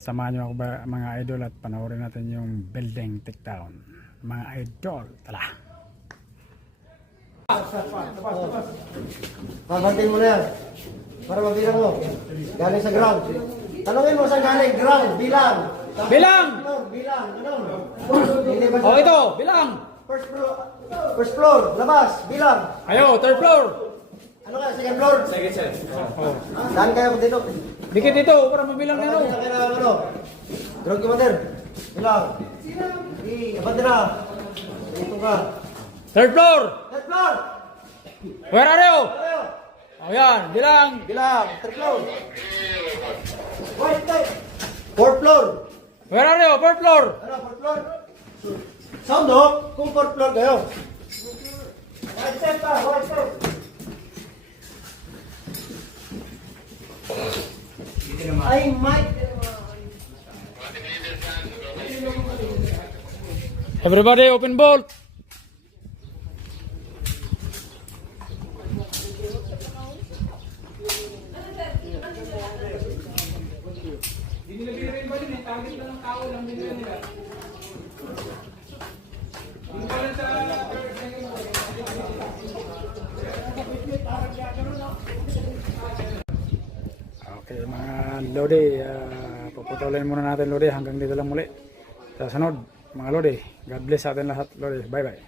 Samahan nyo ako ba mga idol at panoorin natin yung building takedown. Mga idol, tala. Pabantin mo na yan. Para mabilang mo. Galing sa ground. Tanungin mo saan galing. Ground. Bilang. Bilang! Bilang. Ano? Oh, ito, bilang! First floor. First floor. Labas. Bilang. Ayo, third floor! Ano ka? Second floor? Second, sir. Saan kayo dito? Dikit dito, para mabilang na no. Kailangan ano? Drone commander. Bilang. Abante na. Dito ka. Third floor! Third floor. Where are you? Ano? Oh, yan, bilang! Bilang. Third floor. Fourth floor. Where are you? Fourth floor! Ano? Fourth floor. Sound off. Kung fourth floor kayo. White step pa. White step. Ay, Mike. Everybody, open bolt! Okay mga Lodi, puputulin muna natin Lodi hanggang dito lang muli. Sa sunod mga Lodi, God bless sa atin lahat Lodi, bye bye.